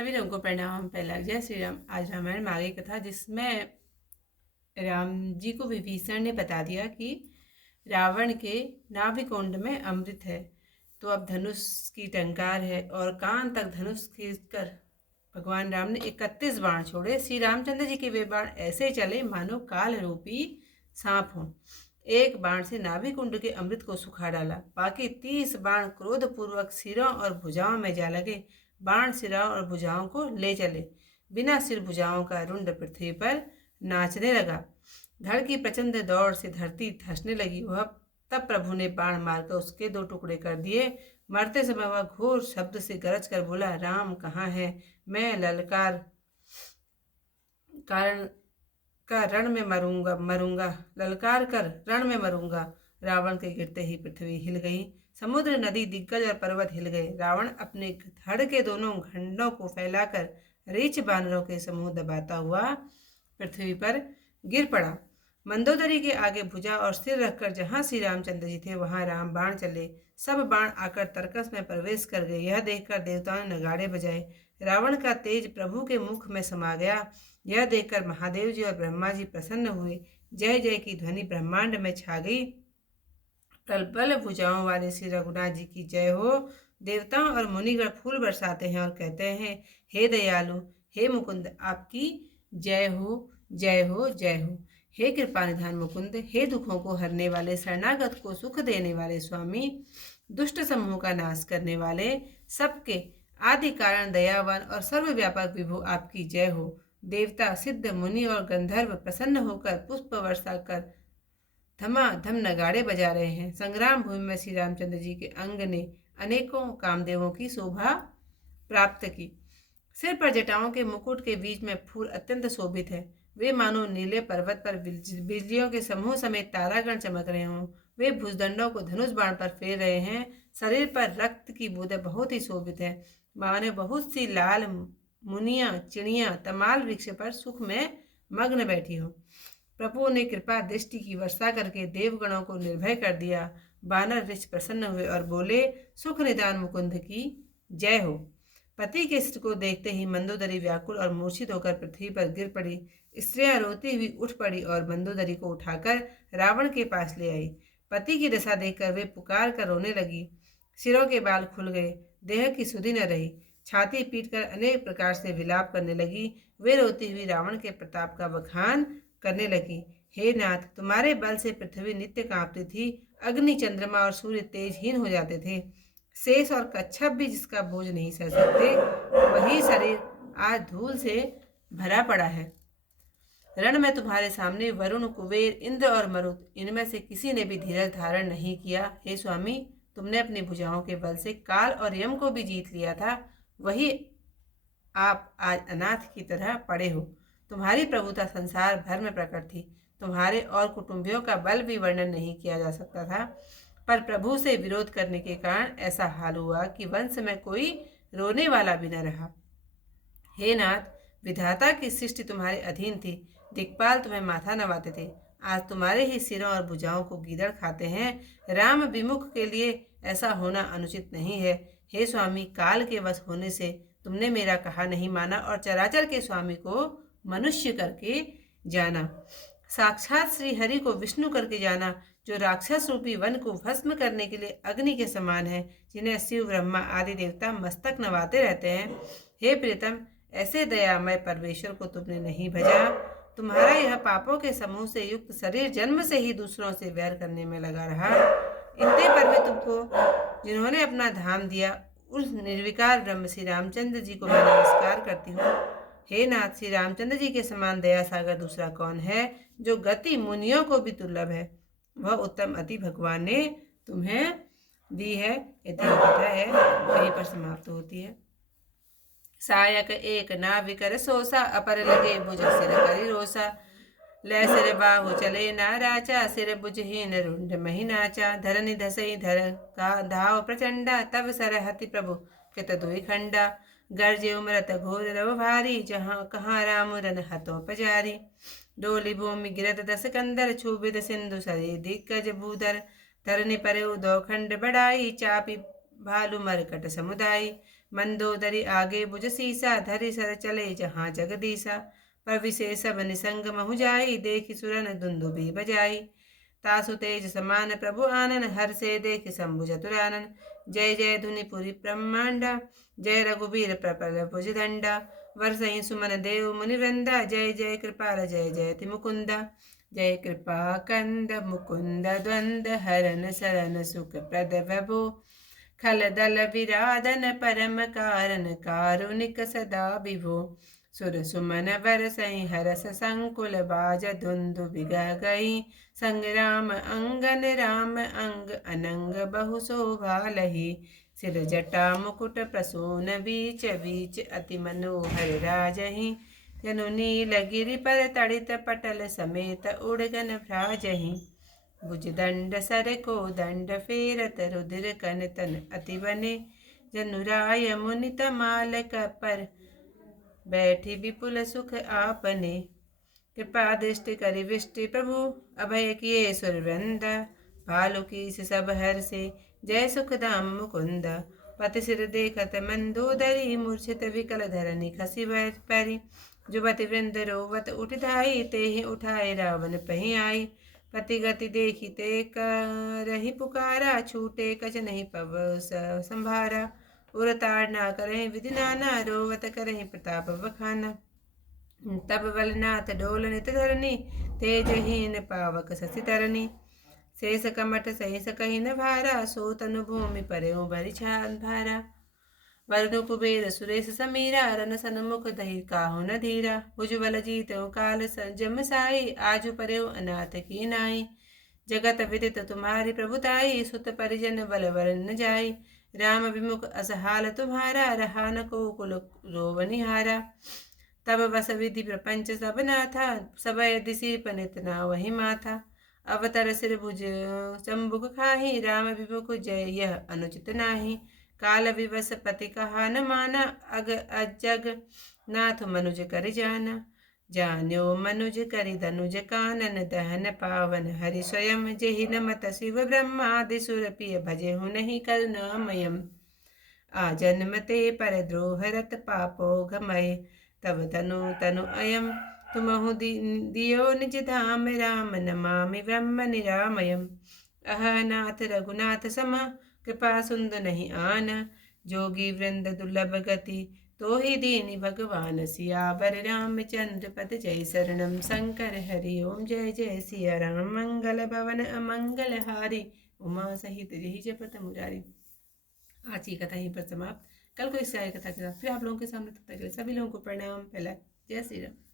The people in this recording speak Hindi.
सभी लोगों को प्रणाम। पहला जय श्री राम। आज रामायण में आ गई कथा जिसमें राम जी को विभीषण ने बता दिया कि रावण के नाभिकुंड में अमृत है। तो अब धनुष की टंकार है और कान तक धनुष खींचकर भगवान राम ने 31 बाण छोड़े। श्री रामचंद्र जी के वे बाण ऐसे चले मानो काल रूपी सांप हो। एक बाण से नाभिकुंड के अमृत को सुखा डाला, बाकी 30 बाण क्रोधपूर्वक सिरों और भुजाओं में जा लगे। बाण सिरों और भुजाओं को ले चले। बिना सिर भुजाओं का रुंड पृथ्वी पर नाचने लगा। धड़ की प्रचंड दौड़ से धरती धंसने लगी। वह तब प्रभु ने बाण मारकर उसके 2 टुकड़े कर दिए। मरते समय वह घोर शब्द से गरज कर बोला, राम कहाँ है? मैं ललकार कारण का रण में मरूंगा ललकार कर रण में मरूंगा। रावण के गिरते ही पृथ्वी हिल गई। समुद्र, नदी, दिग्गज और पर्वत हिल गए। रावण अपने धड़ के दोनों खंडों को फैलाकर रीछ बानरों के समूह दबाता हुआ पृथ्वी पर गिर पड़ा। मंदोदरी के आगे भुजा और सिर रखकर जहां श्री रामचंद्र जी थे वहां राम बाण चले। सब बाण आकर तर्कस में प्रवेश कर गए। यह देखकर देवताओं ने नगाड़े बजाए। रावण का तेज प्रभु के मुख में समा गया। यह देखकर महादेव जी और ब्रह्मा जी प्रसन्न हुए। जय जय की ध्वनि ब्रह्मांड में छा गई। प्रबल भुजाओं वाले श्री रघुनाथ जी की जय हो। देवताओं और मुनिगण फूल बरसाते हैं और कहते हैं, हे दयालु, हे मुकुंद, आपकी जय हो, जय हो, जय हो। हे कृपा निधान मुकुंद, हे दुखों को हरने वाले, शरणागत को सुख देने वाले स्वामी, दुष्ट समूह का नाश करने वाले, सबके आदि कारण दयावान और सर्वव्यापक विभु, आपकी जय हो। देवता, सिद्ध, मुनि और गंधर्व प्रसन्न होकर पुष्प वर्षा कर धमाधम नगाड़े बजा रहे हैं। संग्राम भूमि में श्री रामचंद्र जी के अंग ने अनेकों कामदेवों की शोभा प्राप्त की। सिर पर जटाओं के मुकुट के बीच में फूल अत्यंत शोभित है। वे मानो नीले पर्वत पर बिजलियों के समूह समेत तारागण चमक रहे हों। वे भुजदंडों को धनुष बाण पर फेर रहे हैं। शरीर पर रक्त की बूंदें बहुत ही शोभित है। मानो बहुत सी लाल मुनिया चिड़िया तमाल वृक्ष पर सुख में मग्न बैठी हो। प्रभु ने कृपा दृष्टि की वर्षा करके देवगणों को निर्भय कर दिया। बानर ऋषि प्रसन्न हुए और बोले, सुख निदान मुकुंद की जय हो। पति के सिर को देखते ही मंदोदरी व्याकुल और मूर्छित होकर पृथ्वी पर गिर पड़ी। स्त्रियां रोती हुई उठ पड़ी और मंदोदरी को उठाकर रावण के पास ले आई। पति की दशा देखकर वे पुकार कर रोने लगी। सिरों के बाल खुल गए, देह की सुधि न रही। छाती पीटकर अनेक प्रकार से विलाप करने लगी। वे रोती हुई रावण के प्रताप का बखान करने लगी। हे नाथ, तुम्हारे बल से पृथ्वी नित्य कांपती थी। अग्नि, चंद्रमा और सूर्य तेजहीन हो जाते थे। शेष और कच्छप भी जिसका बोझ नहीं सह सकते, वही शरीर आज धूल से भरा पड़ा है। रण में तुम्हारे सामने वरुण, कुबेर, इंद्र और मरुत, इनमें से किसी ने भी धीरज धारण नहीं किया। हे स्वामी, तुमने अपनी भुजाओं के बल से काल और यम को भी जीत लिया था, वही आप आज अनाथ की तरह पड़े हो। तुम्हारी प्रभुता संसार भर में प्रकट थी। तुम्हारे और कुटुंबियों का बल भी वर्णन नहीं किया जा सकता था, पर प्रभु से विरोध करने के कारण ऐसा हाल हुआ कि वंश में कोई रोने वाला भी न रहा। हे नाथ, विधाता की सृष्टि तुम्हारे अधीन थी। दिक्पाल तुम्हें माथा नवाते थे। आज तुम्हारे ही सिरों और भुजाओं को गीदड़ खाते हैं। राम विमुख के लिए ऐसा होना अनुचित नहीं है। हे स्वामी, काल के वश होने से तुमने मेरा कहा नहीं माना और चराचर के स्वामी को मनुष्य करके जाना। साक्षात श्री हरि को विष्णु करके जाना, जो राक्षस रूपी वन को भस्म करने के लिए अग्नि के समान है, जिन्हें शिव, ब्रह्मा आदि देवता मस्तक नवाते रहते हैं। हे प्रियतम, ऐसे दयामय परमेश्वर को तुमने नहीं भजा। तुम्हारा यह पापों के समूह से युक्त शरीर जन्म से ही दूसरों से वैर करने में लगा रहा। इतने पर भी तुमको जिन्होंने अपना धाम दिया, उस निर्विकार ब्रह्म श्री रामचंद्र जी को मैं नमस्कार करती हूँ। हे नाथ, श्री रामचंद्र जी के समान दया सागर दूसरा कौन है, जो गति मुनियों को भी दुर्लभ है। वह उत्तम अति भगवान ने तुम्हें दी है। इतनी कथा है, वहीं पर समाप्त होती है। सायक एक नाविकर सोसा, अपर लगे भुज सिर करी रोसा। ले सिर बाहु चले नाराचा, सिर भुजहीन रुंड मही नाचा। धरनि धसई धर का धाव प्रचंडा, तब सरहति प्रभु कृत दुई खंडा। गर्जे उमरत घोर रव भारी, जहाँ कहाँ राम रन हतों पजारी। डोली भूमि गिरत दस कंदर, छूबिद सिंधु सरे दिग्गज भूधर। धरनि परे दो खंड बढ़ाई, चापी भालू मरकट समुदायी। मंदोदरी आगे भुज सीसा, धरि सर चले जहाँ जगदीसा। पर विशेष सब निसंग महु जाई, देखि सुरन दुंदुभि बजाई। तासु तेज समान प्रभु आनन, हर से देख शंभु चतुरानन। जय जय धुनि पुरी ब्रह्मांडा, जय रघुबीर प्रबल भुज दंडा। वर्षहि सुमन देव मुनि वृंदा, जय जय कृपाल जय जयति मुकुंदा। जय कृपा कंद मुकुंद द्वंद, हरन सरन सुख प्रद प्रभु। खल दल विराधन परम कारण, कारुणिक सदा विभो। सुर सुमन बरसई हरस संकुल, बाज दुंदुभि गई। संग राम अंगन राम अंग, अनंग बहु शोभा लही। सिर जटा मुकुट प्रसून बीच बीच, अति मनोहर राजहि। जनु नील गिरि पर तड़ित पटल, समेत उड़गन भ्राजहि। भुज दंड सर को दंड फेरत, रुधिर कन तन अति बने। जनु राय मुनि तमाल पर, बैठी विपुल सुख आपने। कृपा दृष्टि करि विष्टि प्रभु, अभय किए सुर वृंदा। भालु कीस सब हर से, जय सुख धाम मुकुंद। पति सिर देखत मंदोदरी, मूर्छित विकल धरनी खसी पैरी। जुबति वृंद रोवत उठ धाई, तेहि उठाए रावण पही आई। पति गति देखी ते करहि पुकारा, छूटे कछ नहीं पव संभारा। उरताड़ ना करहि विधि नाना, रोवत करहि प्रताप बखाना। तब बलनाथ डोल नित धरनी, तेजहीन पावक शशि तरनी। शेष कमठ सहिस कहि न भारा, सो तनु भूमि परेउ भरि छान भारा। वरनु कुबेर सुरेश समीरा, रन सन्मुख दहि काहु न धीरा। भुजबल जीतउ काल जम साई, आजु परेउ अनाथ की नाई। जगत विदित तुम्हारी प्रभुताई, सुत परिजन बल वर न जाई। राम विमुख असहाल तुम्हारा, रहा न को कुल रोवनिहारा। तब बस विधि प्रपंच सब नाथा, सब दिशि पनित ना वही माथा। अवतर सिर भुज चंबुक खाही, राम विमुख जय यह अनुचित नाही। काल विवश पति कहा न माना, अग अजग नाथ मनुज कर जाना। जान्यो मनुज करि धनुज कानन, दहन पावन हरि स्वयं। जेहि नमत शिव ब्रह्मादि सुर, पिय भजे हूँ नहीं करुणामयम्। आ जन्मते पर द्रोह रत, पापो घमय तब तनु तनु अयम। तुमहु दियो निज धाम, राम नमामि ब्रह्म निरामयम्। अह नाथ रघुनाथ समा, कृपा सुंद नहीं आना। जोगी वृंद दुर्लभ गति, तो ही दीनि भगवान। सियावर रामचंद्र पद, जय शरणम शंकर हरि ओम। जय जय सिया राम, मंगल भवन अमंगल हारी। उमा सहित जहि जपत मुरारी। आज की कथा यहीं पर समाप्त। कल को इस कथा के साथ फिर आप लोगों के सामने, तब तक के लिए सभी लोगों को प्रणाम। पहला जय श्री राम।